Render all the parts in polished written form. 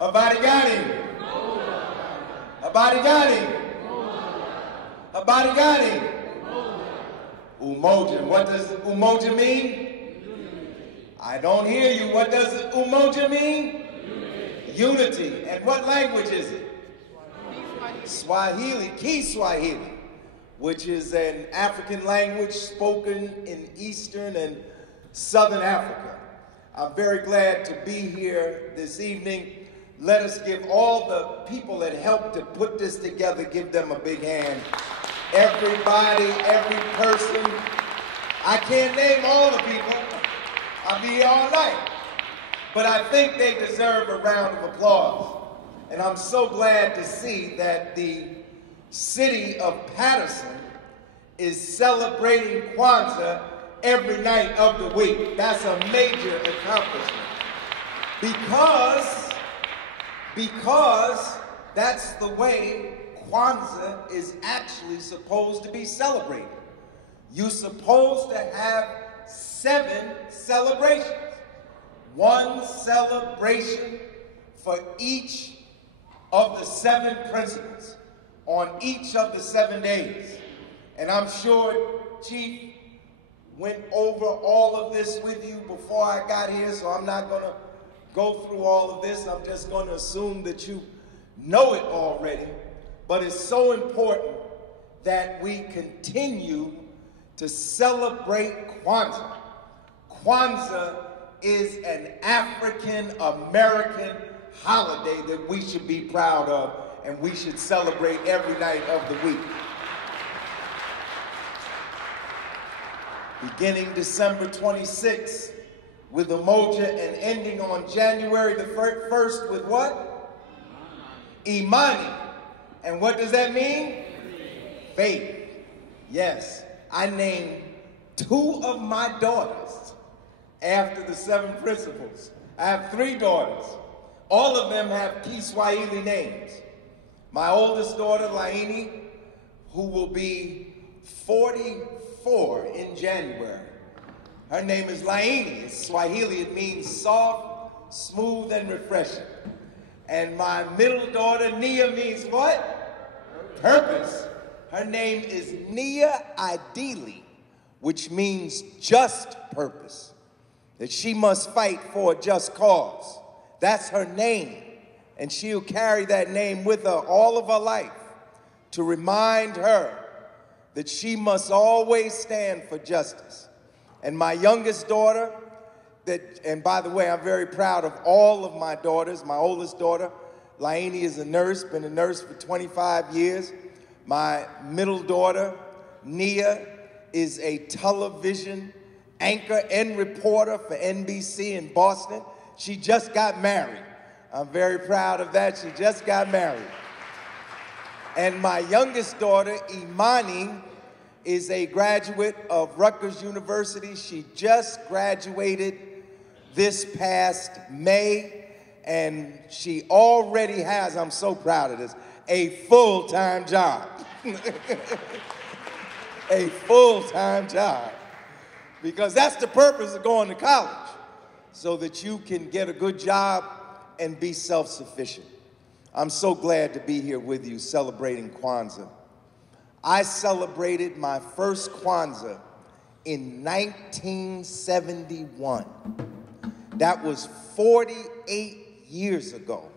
Abarigani. Abarigani. Abarigani. Umoja. What does Umoja mean? I don't hear you. What does Umoja mean? Unity. And what language is it? Swahili. Kiswahili, which is an African language spoken in Eastern and Southern Africa. I'm very glad to be here this evening. Let us give all the people that helped to put this together, give them a big hand. Everybody, every person. I can't name all the people. I'll be here all night. But I think they deserve a round of applause. And I'm so glad to see that the city of Paterson is celebrating Kwanzaa every night of the week. That's a major accomplishment. Because that's the way Kwanzaa is actually supposed to be celebrated. You're supposed to have 7 celebrations. 1 celebration for each of the 7 principles on each of the 7 days. And I'm sure Chief went over all of this with you before I got here, so I'm not going to go through all of this. I'm just going to assume that you know it already. But it's so important that we continue to celebrate Kwanzaa. Kwanzaa is an African-American holiday that we should be proud of, and we should celebrate every night of the week. Beginning December 26th with Umoja and ending on January the 1st with what? Imani. And what does that mean? Faith. Yes. I named 2 of my daughters after the 7 principles. I have 3 daughters. All of them have Kiswahili names. My oldest daughter, Laini, who will be 44 in January. Her name is Laini. It's Swahili. It means soft, smooth, and refreshing. And my middle daughter, Nia, means what? Purpose. Her name is Nia Ideally, which means just purpose. That she must fight for a just cause. That's her name. And she'll carry that name with her all of her life to remind her that she must always stand for justice. And my youngest daughter, and by the way, I'm very proud of all of my daughters. My oldest daughter, Laini, is a nurse, been a nurse for 25 years. My middle daughter, Nia, is a television anchor and reporter for NBC in Boston. She just got married. I'm very proud of that. She just got married. And my youngest daughter, Imani, is a graduate of Rutgers University. She just graduated this past May, and she already has, I'm so proud of this, a full-time job. A full-time job. Because that's the purpose of going to college, so that you can get a good job and be self-sufficient. I'm so glad to be here with you celebrating Kwanzaa. I celebrated my first Kwanzaa in 1971. That was 48 years ago.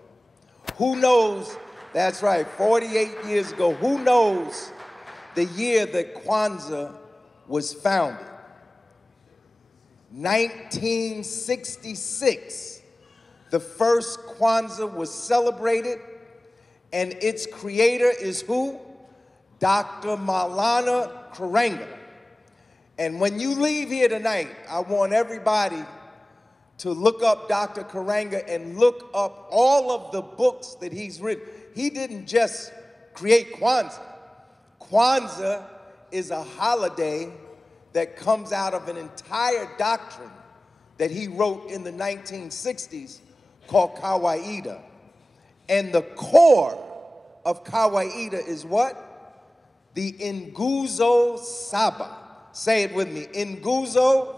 Who knows, that's right, 48 years ago, who knows the year that Kwanzaa was founded? 1966, the first Kwanzaa was celebrated, and its creator is who? Dr. Maulana Karenga. And when you leave here tonight, I want everybody to look up Dr. Karenga and look up all of the books that he's written. He didn't just create Kwanzaa. Kwanzaa is a holiday that comes out of an entire doctrine that he wrote in the 1960s called Kawaida. And the core of Kawaida is what? The Nguzo Saba. Say it with me. Nguzo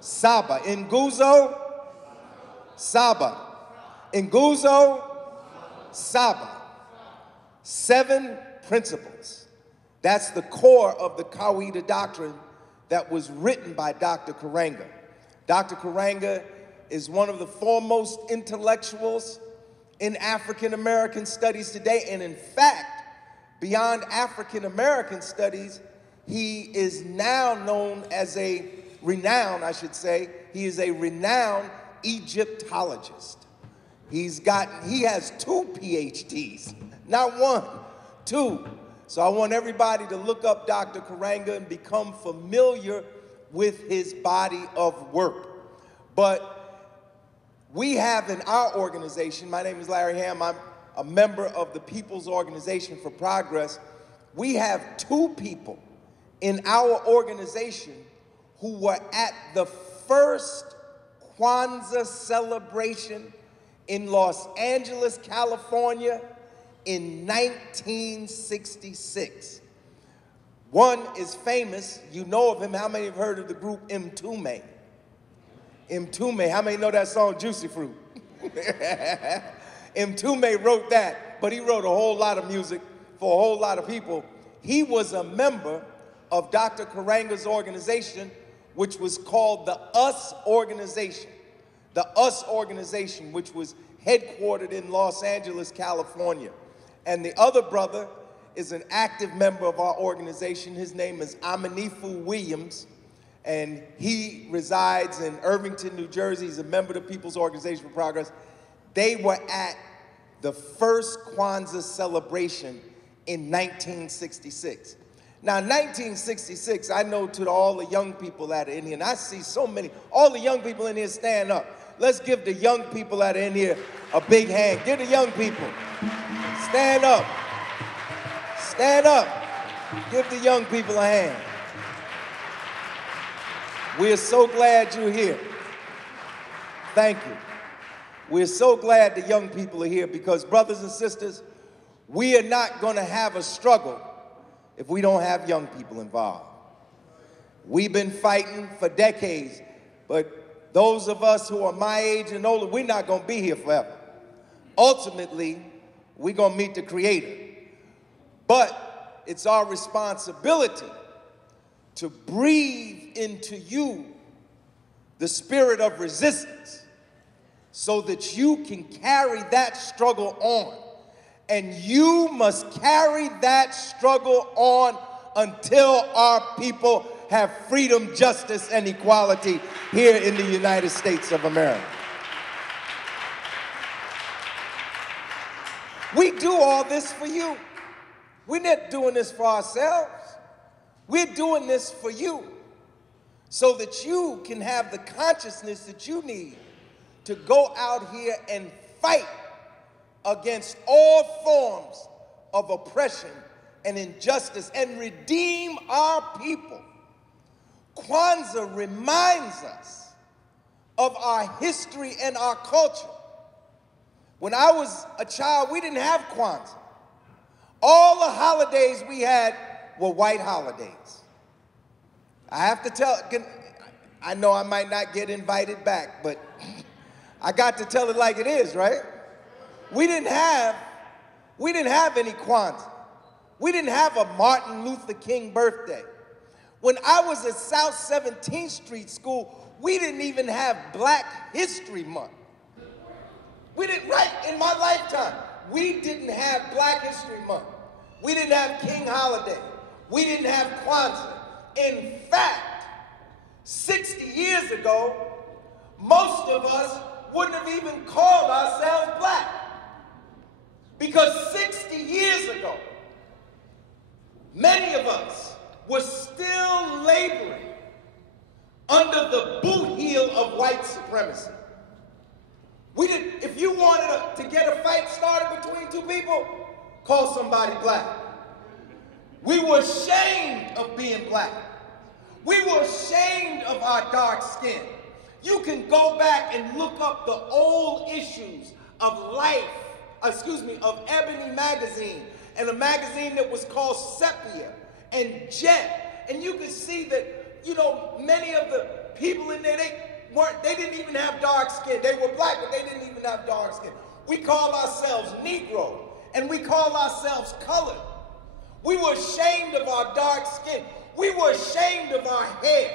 Saba. Nguzo Saba. Nguzo Saba. 7 principles. That's the core of the Kawida doctrine that was written by Dr. Karanga. Dr. Karanga is one of the foremost intellectuals in African American studies today, and in fact, beyond African American studies, he is now known as a renowned, he is a renowned Egyptologist. He has 2 PhDs, not 1, 2. So I want everybody to look up Dr. Karanga and become familiar with his body of work. But we have in our organization, my name is Larry Hamm, I'm a member of the People's Organization for Progress. We have 2 people in our organization who were at the first Kwanzaa celebration in Los Angeles, California in 1966. One is famous, you know of him. How many have heard of the group Mtume? Mtume, how many know that song, Juicy Fruit? Mtume wrote that, but he wrote a whole lot of music for a whole lot of people. He was a member of Dr. Karanga's organization, which was called the US Organization. The US Organization, which was headquartered in Los Angeles, California. And the other brother is an active member of our organization. His name is Amanifu Williams, and he resides in Irvington, New Jersey. He's a member of the People's Organization for Progress. They were at the first Kwanzaa celebration in 1966. Now, 1966, I know to all the young people out in here, and I see so many, all the young people in here stand up. Let's give the young people out in here a big hand. Give the young people. Stand up. Stand up. Give the young people a hand. We're so glad you're here. Thank you. We're so glad the young people are here because, brothers and sisters, we are not going to have a struggle if we don't have young people involved. We've been fighting for decades, but those of us who are my age and older, we're not going to be here forever. Ultimately, we're going to meet the Creator. But it's our responsibility to breathe into you the spirit of resistance so that you can carry that struggle on. And you must carry that struggle on until our people have freedom, justice, and equality here in the United States of America. We do all this for you. We're not doing this for ourselves. We're doing this for you so that you can have the consciousness that you need to go out here and fight against all forms of oppression and injustice and redeem our people. Kwanzaa reminds us of our history and our culture. When I was a child, we didn't have Kwanzaa. All the holidays we had were white holidays. I have to tell, I know I might not get invited back, but I got to tell it like it is, right? We didn't have any Kwanzaa. We didn't have a Martin Luther King birthday. When I was at South 17th Street School, we didn't even have Black History Month. We didn't, right, in my lifetime, we didn't have Black History Month. We didn't have King Holiday. We didn't have Kwanzaa. In fact, 60 years ago, most of us wouldn't have even called ourselves black. Because 60 years ago, many of us were still laboring under the boot heel of white supremacy. If you wanted to get a fight started between two people, call somebody black. We were ashamed of being black. We were ashamed of our dark skin. You can go back and look up the old issues of of Ebony magazine, and a magazine that was called Sepia and Jet. And you can see that, you know, many of the people in there, they didn't even have dark skin. They were black, but they didn't even have dark skin. We call ourselves Negro, and we call ourselves colored. We were ashamed of our dark skin. We were ashamed of our hair.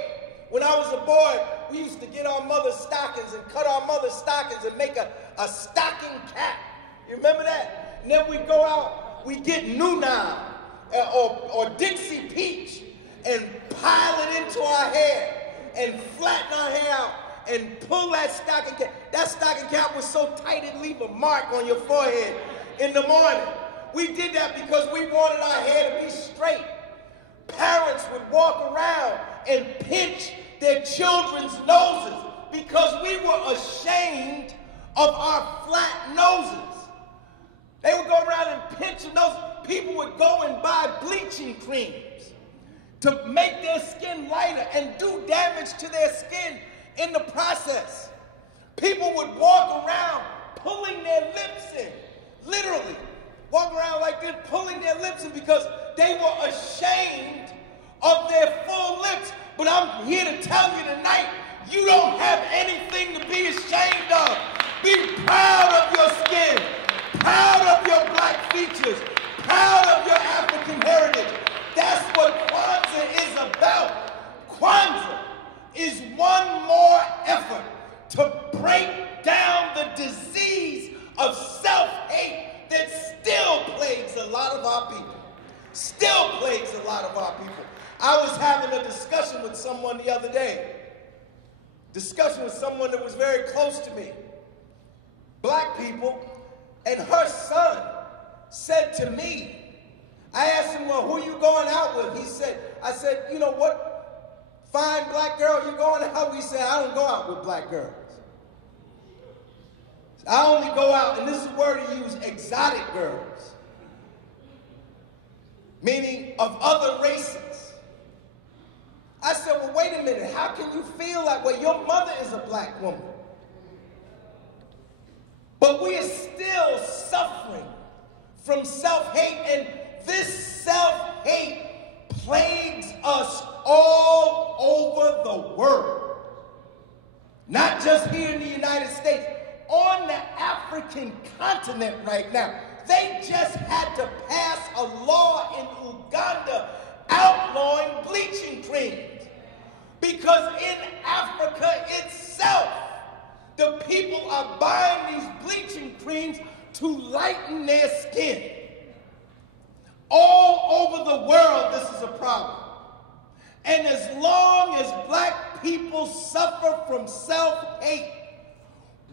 When I was a boy, we used to get our mother's stockings and cut our mother's stockings and make a stocking cap. You remember that? And then we go out, we get Nuna or Dixie Peach and pile it into our hair and flatten our hair out and pull that stocking cap. That stocking cap was so tight it'd leave a mark on your forehead in the morning. We did that because we wanted our hair to be straight. Parents would walk around and pinch their children's noses because we were ashamed of our flat noses. They would go around and pinch their noses. People would go and buy bleaching creams to make their skin lighter and do damage to their skin in the process. People would walk around pulling their lips in, literally. Walk around like this, pulling their lips in because they were ashamed of their full lips. But I'm here to tell you tonight, you don't have anything to be ashamed of. Be proud of your skin, proud of your black features, proud of your African heritage. That's what Kwanzaa is about. Kwanzaa is one more effort to break down the disease of self-hate that still plagues a lot of our people. Still plagues a lot of our people. I was having a discussion with someone the other day. Discussion with someone that was very close to me. Black people, and her son said to me, I asked him, well, who you going out with? I said, you know what fine black girl you going out with? He said, I don't go out with black girls. I only go out, and this is a word he used, exotic girls, meaning of other races. I said, well, wait a minute, how can you feel that way? Your mother is a black woman. But we are still suffering from self-hate, and this self-hate plagues us all over the world. Not just here in the United States. On the African continent right now, they just had to pass a law in Uganda outlawing bleaching creams. Because in Africa itself, the people are buying these bleaching creams to lighten their skin. All over the world, this is a problem. And as long as black people suffer from self-hate,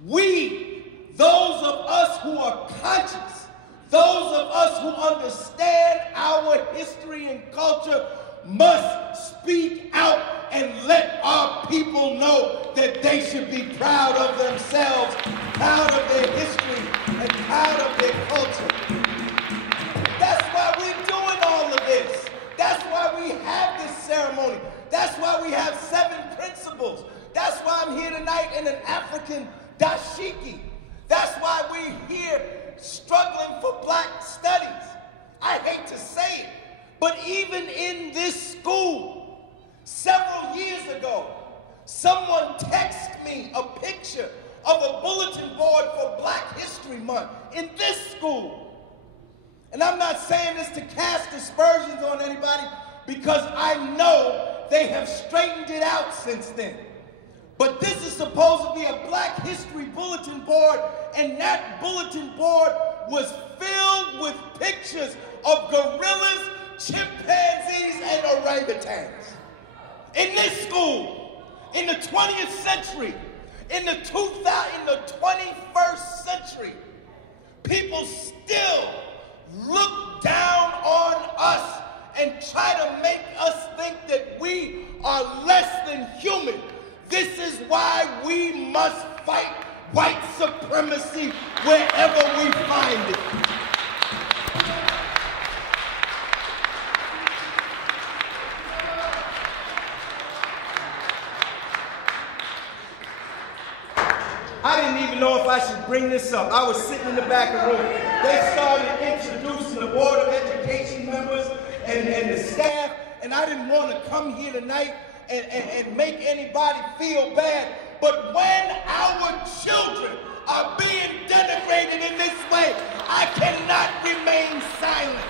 we, those of us who are conscious, those of us who understand our history and culture, must speak out and let our people know that they should be proud of themselves, proud of their history, and proud of their culture. That's why we're doing all of this. That's why we have this ceremony. That's why we have 7 principles. That's why I'm here tonight in an African dashiki. That's why we're here struggling for black studies. I hate to say it, but even in this school, several years ago, someone texted me a picture of a bulletin board for Black History Month in this school. And I'm not saying this to cast aspersions on anybody because I know they have straightened it out since then. But this is supposed to be a Black History bulletin board, and that bulletin board was filled with pictures of gorillas, chimpanzees, and orangutans. In this school, in the 20th century, in the 21st century, people still look down on us and try to make us think that we are less than human. This is why we must fight white supremacy wherever we find it. I didn't even know if I should bring this up. I was sitting in the back of the room. They started introducing the Board of Education members and the staff, and I didn't want to come here tonight and make anybody feel bad, But when our children are being denigrated in this way, I cannot remain silent.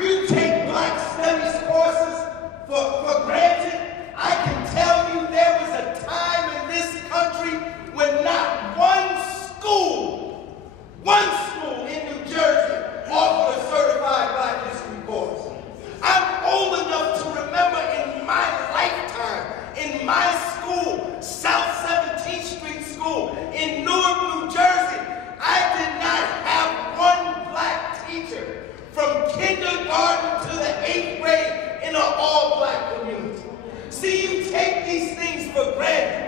You take Black Studies courses for granted. I can tell you there was a time in this country when not one school in New Jersey offered a certified Black history course. I'm old enough to remember in my lifetime, in my school, South 17th Street School in Newark, New Jersey, I did not have one Black teacher from kindergarten to the 8th grade in an all-Black community. See, you take these things for granted.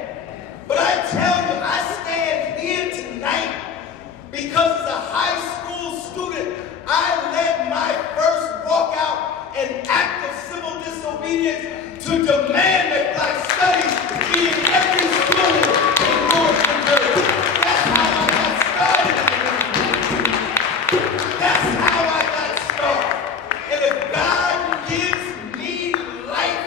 But I tell you, I stand here tonight because as a high school student, I led my first walkout, an act of civil disobedience to demand that Black Studies be in every school in North New Jersey. That's how I got started. That's how I got started. And if God gives me life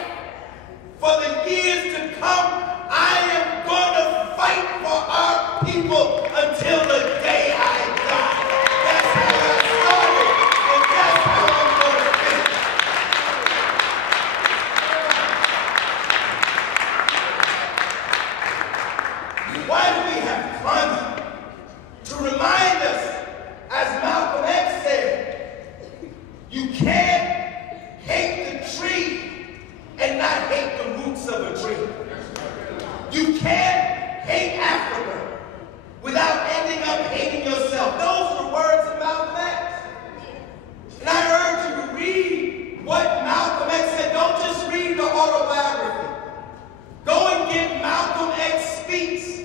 for the years to come, I am going to fight for our people until the day I die. That's how I started, and that's how I'm going to finish. Why do we have Kwanzaa? To remind us, as Malcolm X said, you can't hate the tree and not hate the roots of a tree. You can't hate Africa without ending up hating yourself. Those are the words of Malcolm X. And I urge you to read what Malcolm X said. Don't just read the autobiography. Go and get Malcolm X Speaks,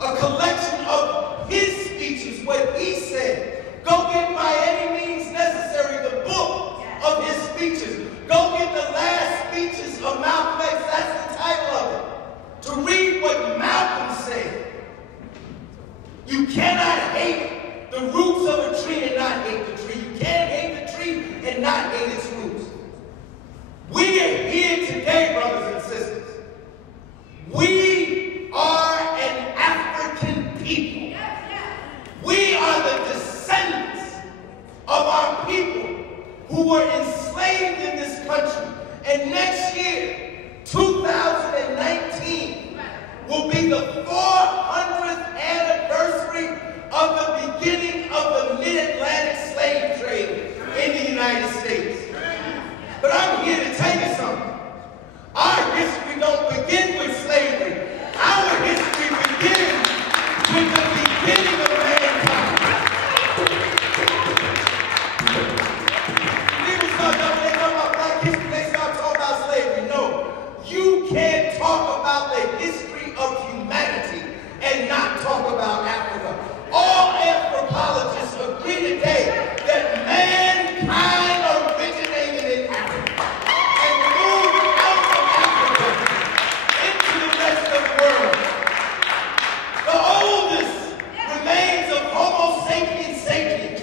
a collection of his speeches, what he said. Go get By Any Means Necessary, the book of his speeches. Go get the last speeches of Malcolm X. That's the title of it. To read what Malcolm said. You cannot hate the roots of a tree and not hate the tree. You can't hate the tree and not hate its roots. We are here today, brothers and sisters. We are an African people. We are the descendants of our people who were enslaved in this country. And next year, 2019, will be the 400th anniversary of the beginning of the mid-Atlantic slave trade in the United States. But I'm here to tell you something. Our history don't begin with slavery. Our history begins with the beginning of mankind. People start talking about Black history, they start talking about slavery. No, you can't talk about the history of humanity and not talk about Africa. All anthropologists agree today that mankind originated in Africa and moved out of Africa into the rest of the world. The oldest remains of Homo sapiens sapiens.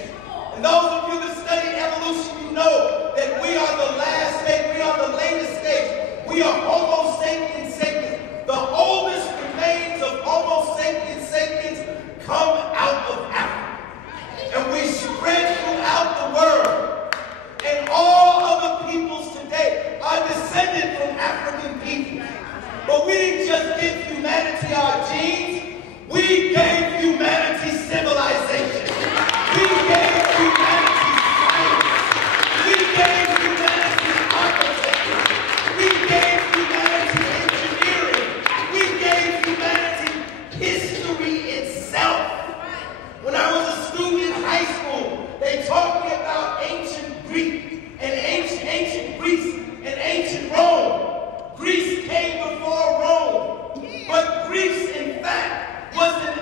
And those of you that study evolution, you know that we are the last stage, we are the latest stage. We are Homo sapiens sapiens. The oldest remains of Homo sapiens sapiens come out of Africa. And we spread throughout the world. And all other peoples today are descended from African people. But we didn't just give humanity our genes, we gave humanity civilization. We gave humanity science. We gave humanity architecture. We gave humanity engineering. We gave humanity history itself. When I was a student in high school, they taught me about ancient Greek and ancient Greece and ancient Rome. Greece came before Rome, but Greece, in fact, was an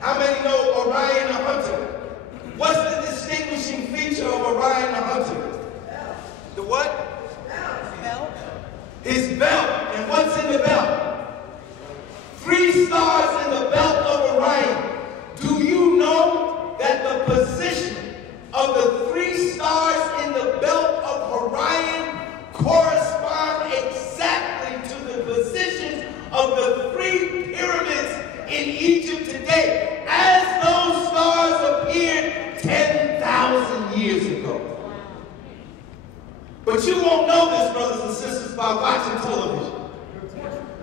How many know Orion the hunter? What's the distinguishing feature of Orion the hunter? The what? Belt. His belt. And what's in the belt? 3 stars in the belt of Orion. Do you know that the position of the 3 stars in the belt of Orion correspond exactly to the positions of the 3 pyramids in Egypt today, as those stars appeared 10,000 years ago? But you won't know this, brothers and sisters, by watching television.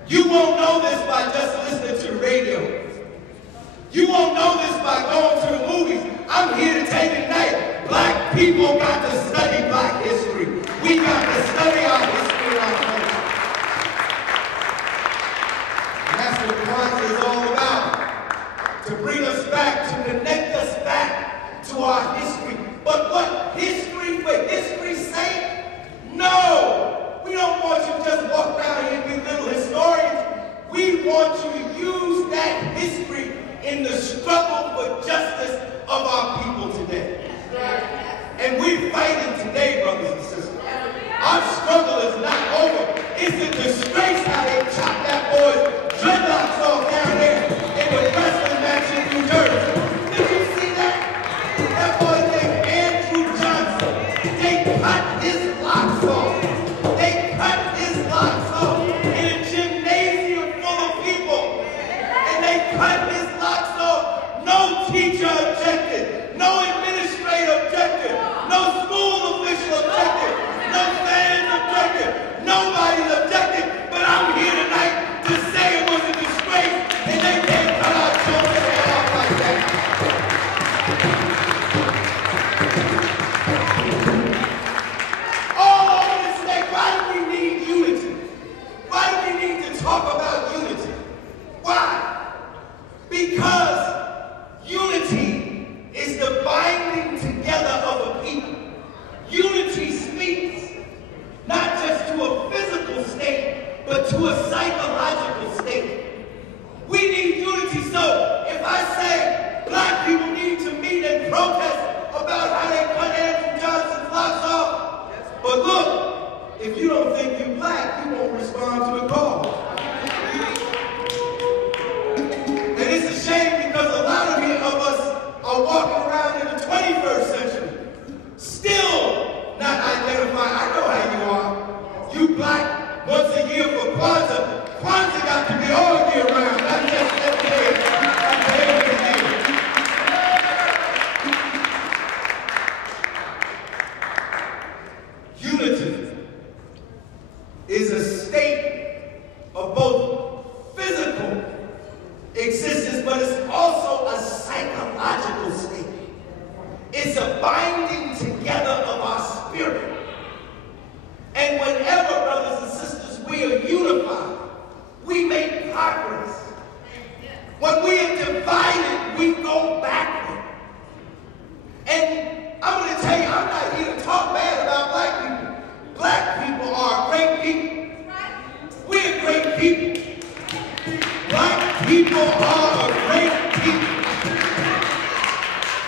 You won't know this by just listening to the radio. You won't know this by going to the movies. I'm here to tell you tonight, black people got to study black history. We got to study our history and our culture. And that's what Kwanzaa is all about. To bring us back, to connect us back to our history. But what history, for history's sake? No! We don't want you to just walk around here and be little historians. We want you to use that history in the struggle for justice of our people today. And we're fighting today, brothers and sisters. Our struggle is not over. It's a disgrace how they chopped that boy's dreadlocks off down there in the wrestling match in New Jersey. Did you see that? That boy named Andrew Johnson. They cut his locks off. They cut his locks off in a gymnasium full of people. And they cut his locks off. No teacher objected. No administrator objected. No school official objected. No fans objected. Nobody's objected. But I'm here tonight to say it was a disgrace and they can't cut our children's head off like that. All over this state, why do we need unity? Why do we need to talk about unity? Why? Because unity is the binding together of a people. Unity speaks not just to a physical state, but to a psychological state. We need unity, so if I say black people need to meet and protest about how they cut Andrew Johnson's locks off, but look, if you don't think you're black, you won't respond to the call. And it's a shame because a lot of us are walking around in the 21st century, still not identified. I know how you are. You black once a year for Kwanzaa. Kwanzaa got to be all year round, not just every day. Unity is a state of both physical existence, but it's also a psychological state. It's a binding together of our spirit. And whenever, brothers and sisters, we are unified, we make progress. When we are divided, we go backward. And I'm going to tell you, I'm not here to talk bad about black people. Black people are great people. We're great people. Black people are a great people.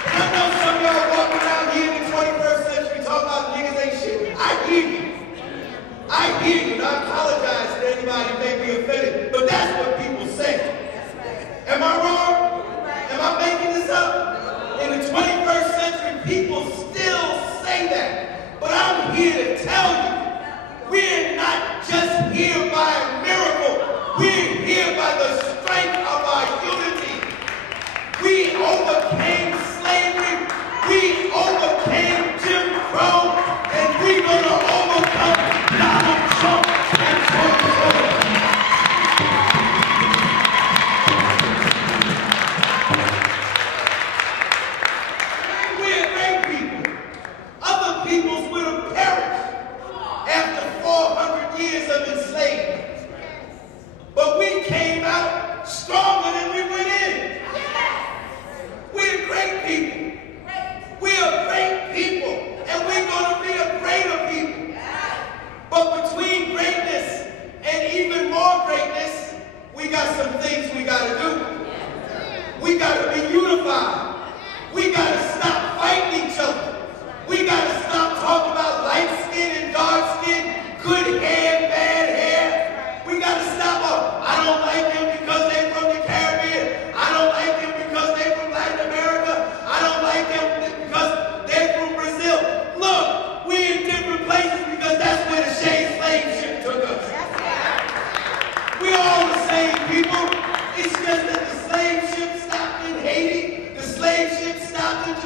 And I know some of y'all walking around here in the 21st century talking about niggas ain't shit. I hear you. I hear you, and I apologize to anybody who may be offended, but that's what people say. Am I wrong? Am I making this up? In the 21st century, people still say that. But I'm here to tell you, we're not just here by a miracle. We're here by the strength of our unity. We overcame slavery. We overcame Jim Crow. And we're going to overcome Donald Trump and Trump. We're great people. Other peoples would have perished.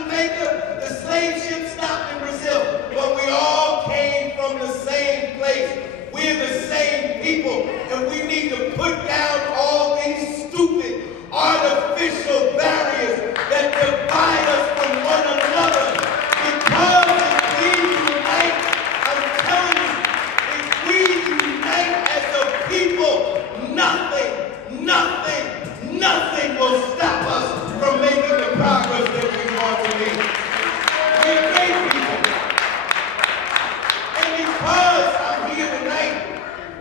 Jamaica, the slave ship stopped in Brazil. But we all came from the same place. We're the same people, and we need to put down all these stupid, artificial barriers that divide us from one another. Because if we unite, I'm telling you, if we unite as a people, nothing will stop us from making the progress that we want to make. We're great people. And because I'm here tonight,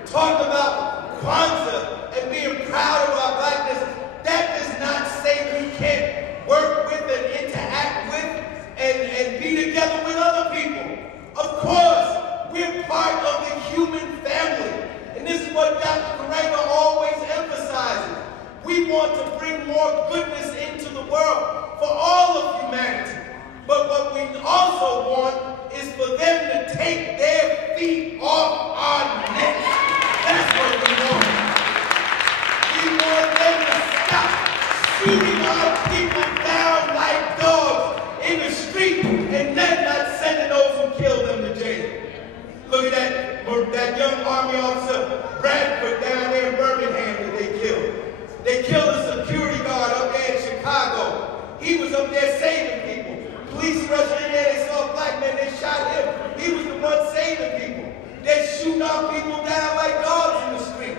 talking about Kwanzaa and being proud of our blackness, that does not say we can't work with and interact with and be together with other people. Of course, we're part of the human family. And this is what Dr. Karanga always emphasizes. We want to bring more goodness into the world for all of humanity. But what we also want is for them to take their feet off our necks. That's what we want. We want them to stop shooting our people down like dogs in the street and then not sending those who killed them to jail. Look at that young Army officer, Bradford, down there in Birmingham that they killed. They killed a security guard up there in Chicago. He was up there saving people. Police rushed in there, they saw a black man, they shot him. He was the one saving people. They're shooting our people down like dogs in the street.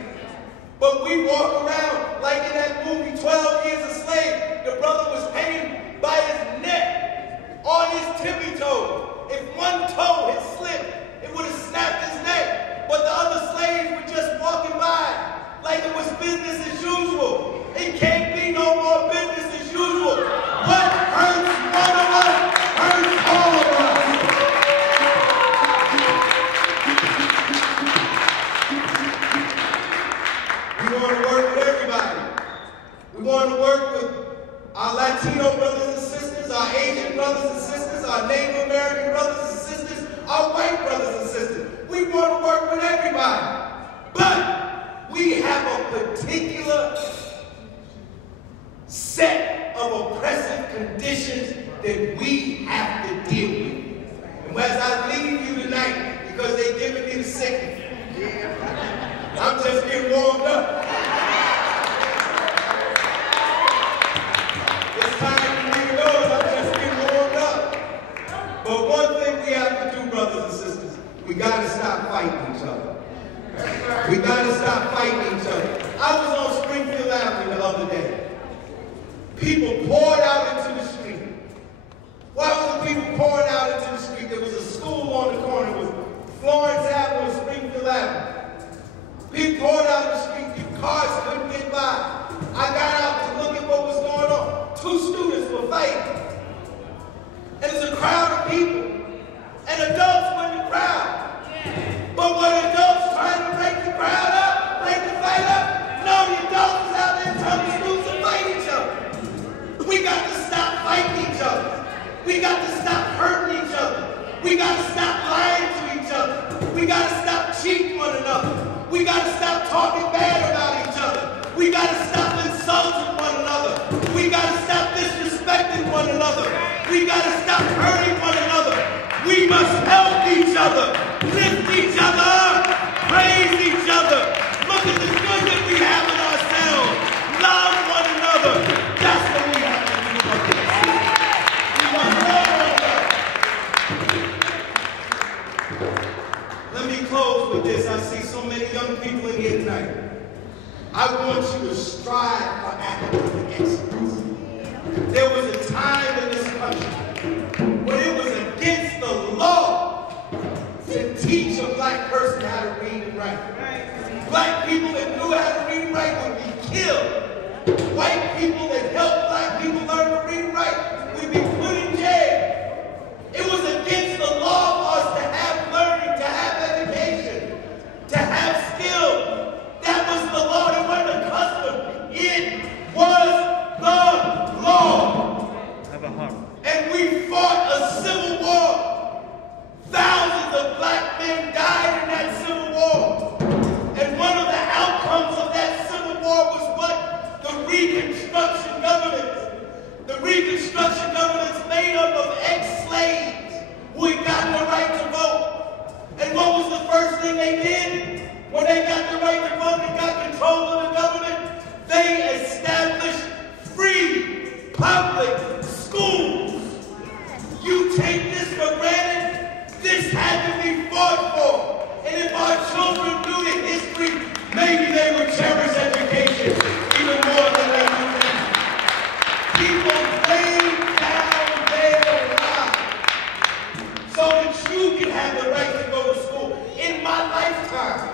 But we walk around like in that movie, 12 Years a Slave. The brother was hanging by his neck on his tippy toe. If one toe had slipped, it would have snapped his neck. But the other slaves were just walking by like it was business as usual. It can't be no more business as usual. What hurts one of us hurts all of us. We want to work with everybody. We want to work with our Latino brothers and sisters, our Asian brothers and sisters, our Native American brothers and sisters, our white brothers and sisters. We want to work with everybody. But we have a particular set of oppressive conditions that we have to deal with. And as I leave you tonight, because they're giving me the signal, I'm just getting warmed up. It's time for me to go, and I'm just getting warmed up. But one thing we have to do, brothers and sisters, we got to stop fighting each other. We got to stop fighting each other. I was on Springfield Avenue the other day. People poured out into the street. Why was the people pouring out into the street? There was a school on the corner. It was Florence Avenue and Springfield Avenue. People poured out in the street. Cars couldn't get by. I got out to look at what was going on. 2 students were fighting. And there's a crowd of people. And adults were in the crowd. But were the adults trying to break the crowd up, break the fight up? No, the adults was out there telling the students to fight each other. We got to stop fighting each other. We got to stop hurting each other. We got to stop lying to each other. We got to stop cheating one another. We got to stop talking bad about each other. We got to stop insulting one another. We got to stop disrespecting one another. We got to stop hurting one another. We must help each other, lift each other up, praise each other. Look at the good that we have in ourselves. Love one another. That's what we have to do, brothers and sisters. We must love one another. Let me close with this. I see so many young people in here tonight. I want you to strive for academic excellence. There was a time in this country when it was against the law to teach a black person how to read and write. Black people that knew how to read and write would be killed. White people that helped black people learn to read and write would be put in jail. It was against the law for us to have learning, to have education, to have skill. That was the law. It wasn't a custom. It was the law. And we fought a civil war. Thousands of black men died in that civil war. And one of the outcomes of that civil war was what? The Reconstruction government. The Reconstruction government's made up thing they did when they got the right to vote and got control of the government? They established free public schools. You take this for granted? This had to be fought for. And if our children knew the history, maybe they would cherish education even more than they do now. People laid down their lives so that you can have the right to go to school. In my lifetime,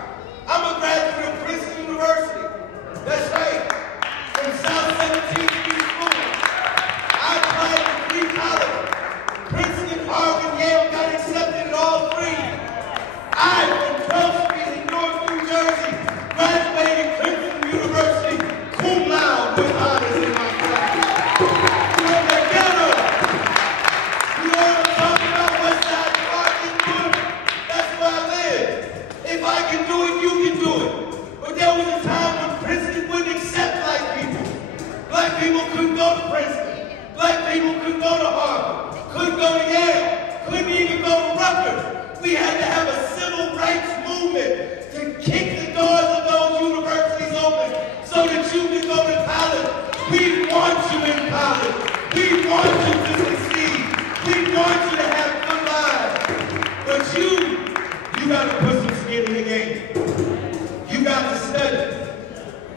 I'm a graduate of Princeton University. That's right. From South 17th Street School. I applied to 3 colleges. Princeton, Harvard, Yale, got accepted in all 3. I, from 12th Street in North New Jersey, graduated Princeton University, cum laude, with honors in my class. From the ghetto. You know what I'm talking about? West Side Park in Newark? That's where I live. If I can do it, you can do it. But there was a time when Princeton wouldn't accept black people. Black people couldn't go to Princeton. Black people couldn't go to Harvard. Couldn't go to Yale. Couldn't even go to Rutgers. We had to have a civil rights movement to kick the doors of those universities open so that you can go to college. We want you in college. We want you to succeed. We want you to have good lives. But you got to put some skin in the game. You got to study.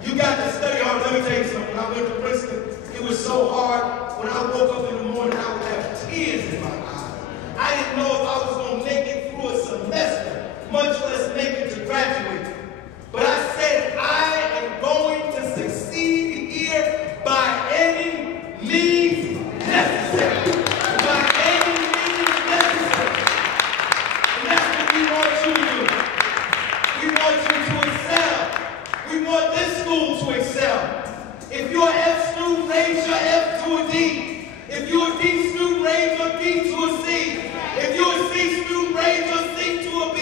You got to study hard. Let me tell you something. When I went to Princeton, it was so hard. When I woke up in the morning, I would have tears in my eyes. I didn't know if I was going to make it through a semester, much less make it to graduate. But I said, I am going to succeed here by any means necessary. By any means necessary. And that's what we want you to do. We want you to excel. We want this school to excel. If you're an F student, raise your F to a D. If you're a D student, raise your D to a C. If you're a C student, raise your C to a B.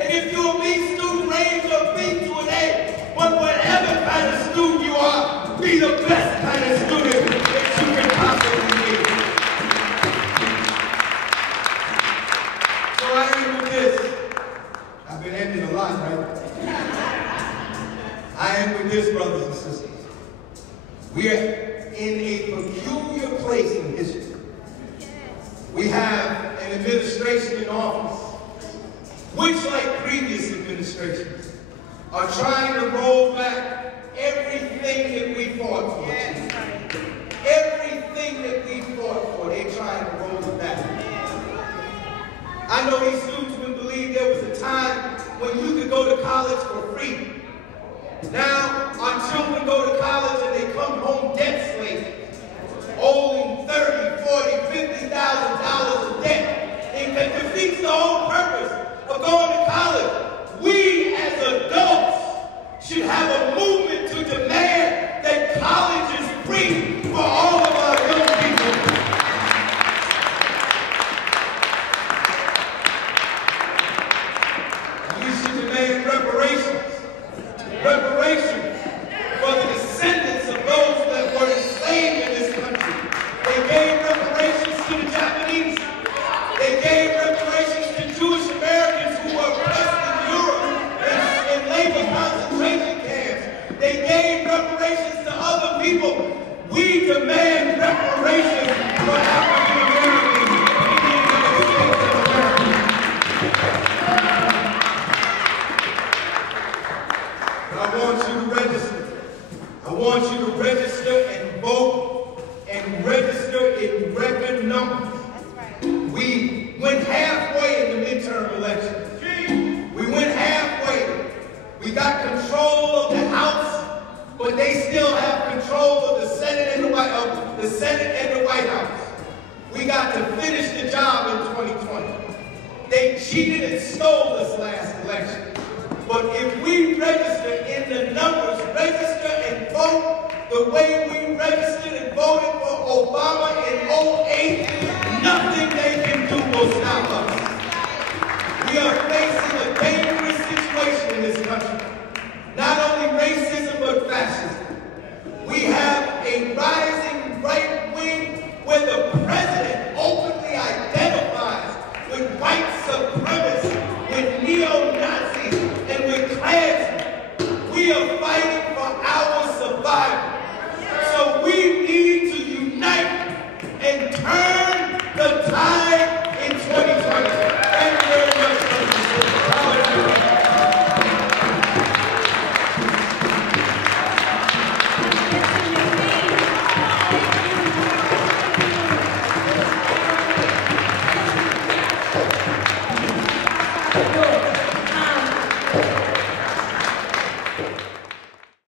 And if you're a B student, raise your B to an A. But whatever kind of student you are, be the best kind of student that you can possibly be. So I end with this. I've been ending a lot, right? I end with this, brothers and sisters. We are in a peculiar place in history. We have an administration in office, which, like previous administrations, are trying to roll back everything that we fought for. Everything that we fought for, they're trying to roll it back. I know these students would believe there was a time when you could go to college for free. Now, our children go to college and they come home debt slaves, owing $30,000, $40,000, $50,000 of debt. It defeats the whole purpose of going to college. We as adults should have a movement to demand that college is free for all of our young people. We should demand reparations. Reparations for the descendants of those that were enslaved in this country. They gave reparations to the Japanese. They gave reparations to Jewish Americans who were oppressed in Europe in labor concentration camps. They gave reparations to other people. We demand reparations for African Americans in the United States of America. I want you to register. I want you to register and vote and register in record numbers. We went halfway in the midterm election. We went halfway. We got control of the House, but they still have control of the Senate and the White House. We got to finish the job in 2020. They cheated and stole this last election. But if we register in the numbers, register and vote the way we registered and voted for Obama in 2008